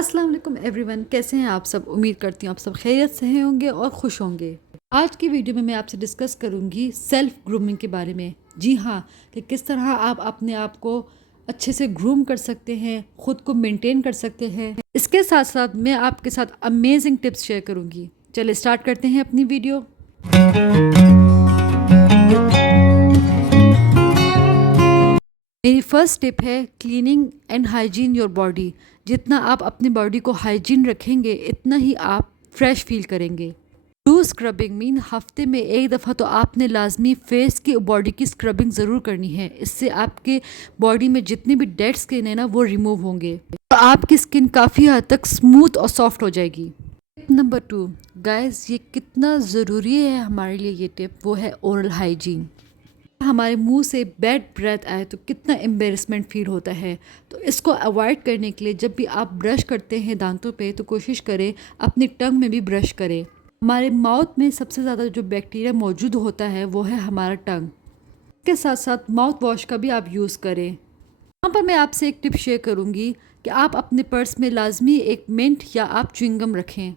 अस्सलाम वालेकुम एवरीवन, कैसे हैं आप सब। उम्मीद करती हूँ आप सब खैरियत से होंगे और खुश होंगे। आज की वीडियो में मैं आपसे डिस्कस करूँगी सेल्फ ग्रूमिंग के बारे में। जी हाँ, कि किस तरह आप अपने आप को अच्छे से ग्रूम कर सकते हैं, ख़ुद को मेंटेन कर सकते हैं। इसके साथ साथ मैं आपके साथ अमेजिंग टिप्स शेयर करूँगी। चलिए स्टार्ट करते हैं अपनी वीडियो। मेरी फर्स्ट टिप है cleaning and hygiene your body. जितना आप अपनी बॉडी को हाइजीन रखेंगे इतना ही आप फ्रेश फील करेंगे। डू स्क्रबिंग मीन हफ्ते में एक दफ़ा तो आपने लाजमी फेस की बॉडी की स्क्रबिंग ज़रूर करनी है। इससे आपके बॉडी में जितनी भी डेड स्किन है ना वो रिमूव होंगे और आपकी स्किन काफ़ी हद तक स्मूथ और सॉफ्ट हो जाएगी। टिप नंबर 2 गाइस, ये कितना ज़रूरी है हमारे लिए ये टिप, वो है ओरल हाइजीन। हमारे मुंह से बैड ब्रेथ आए तो कितना एम्बेरसमेंट फील होता है। तो इसको अवॉइड करने के लिए जब भी आप ब्रश करते हैं दांतों पे तो कोशिश करें अपनी टंग में भी ब्रश करें। हमारे माउथ में सबसे ज़्यादा जो बैक्टीरिया मौजूद होता है वो है हमारा टंग। इसके साथ साथ माउथ वॉश का भी आप यूज़ करें। यहाँ पर मैं आपसे एक टिप शेयर करूँगी कि आप अपने पर्स में लाजमी एक मिंट या आप च्युइंगम रखें।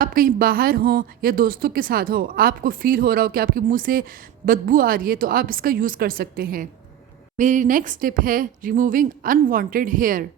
आप कहीं बाहर हों या दोस्तों के साथ हो, आपको फील हो रहा हो कि आपके मुंह से बदबू आ रही है तो आप इसका यूज़ कर सकते हैं। मेरी नेक्स्ट टिप है रिमूविंग अनवांटेड हेयर।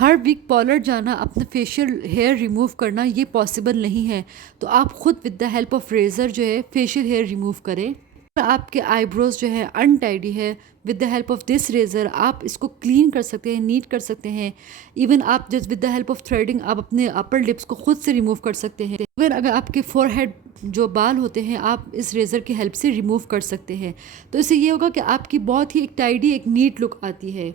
हर वीक पार्लर जाना, अपना फेशियल हेयर रिमूव करना ये पॉसिबल नहीं है, तो आप खुद with the help of razor जो है फेशियल हेयर रिमूव करें। आपके आईब्रोज जो है अनटाइडी है, with the help of this razor आप इसको क्लीन कर सकते हैं, नीट कर सकते हैं। इवन आप just with the help of threading आप अपने अपर लिप्स को खुद से रिमूव कर सकते हैं। इवन अगर आपके फोरहेड जो बाल होते हैं आप इस रेज़र की हेल्प से रिमूव कर सकते हैं। तो इससे ये होगा कि आपकी बहुत ही एक टाइडी एक नीट लुक आती है।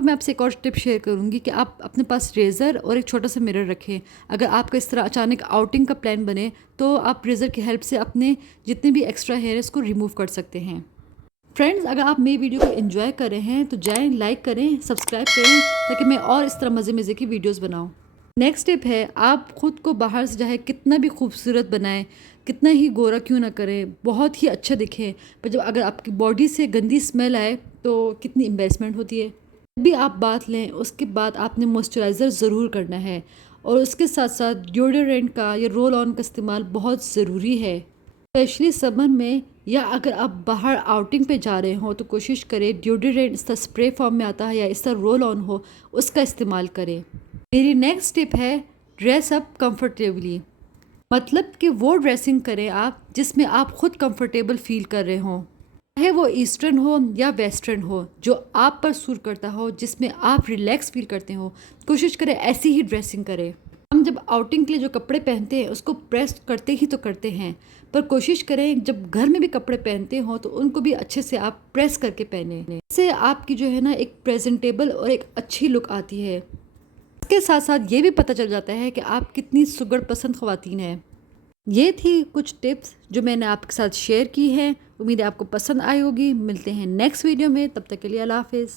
मैं आपसे एक और टिप शेयर करूंगी कि आप अपने पास रेज़र और एक छोटा सा मिरर रखें। अगर आपका इस तरह अचानक आउटिंग का प्लान बने तो आप रेज़र की हेल्प से अपने जितने भी एक्स्ट्रा हेयर इसको रिमूव कर सकते हैं। फ्रेंड्स, अगर आप मेरी वीडियो को एंजॉय कर रहे हैं तो जाएं, लाइक करें, सब्सक्राइब करें ताकि मैं और इस तरह मज़े मज़े की वीडियोस बनाऊं। नेक्स्ट टिप है आप ख़ुद को बाहर से चाहे कितना भी खूबसूरत बनाएं, कितना ही गोरा क्यों ना करें, बहुत ही अच्छा दिखें, पर जब अगर आपकी बॉडी से गंदी स्मेल आए तो कितनी एम्बेरसमेंट होती है। जब भी आप बात लें उसके बाद आपने मॉइस्चराइज़र ज़रूर करना है और उसके साथ साथ डिओडोरेंट का या रोल ऑन का इस्तेमाल बहुत ज़रूरी है, स्पेशली समर में। या अगर आप बाहर आउटिंग पे जा रहे हो तो कोशिश करें डिओडोरेंट इस तरह स्प्रे फॉर्म में आता है या इस तरह रोल ऑन हो उसका इस्तेमाल करें। मेरी नेक्स्ट टिप है ड्रेस अप कंफर्टेबली। मतलब कि वो ड्रेसिंग करें आप जिसमें आप खुद कंफर्टेबल फील कर रहे हों, चाहे वो ईस्टर्न हो या वेस्टर्न हो, जो आप पर सूट करता हो, जिसमें आप रिलैक्स फील करते हो। कोशिश करें ऐसी ही ड्रेसिंग करें। हम जब आउटिंग के लिए जो कपड़े पहनते हैं उसको प्रेस करते ही तो करते हैं, पर कोशिश करें जब घर में भी कपड़े पहनते हो तो उनको भी अच्छे से आप प्रेस करके पहने। इससे आपकी जो है ना एक प्रेजेंटेबल और एक अच्छी लुक आती है। इसके साथ साथ ये भी पता चल जाता है कि आप कितनी सुगड़ पसंद ख़वातीन हैं। ये थी कुछ टिप्स जो मैंने आपके साथ शेयर की हैं। उम्मीद है आपको पसंद आई होगी। मिलते हैं नेक्स्ट वीडियो में, तब तक के लिए अल्लाह हाफिज़।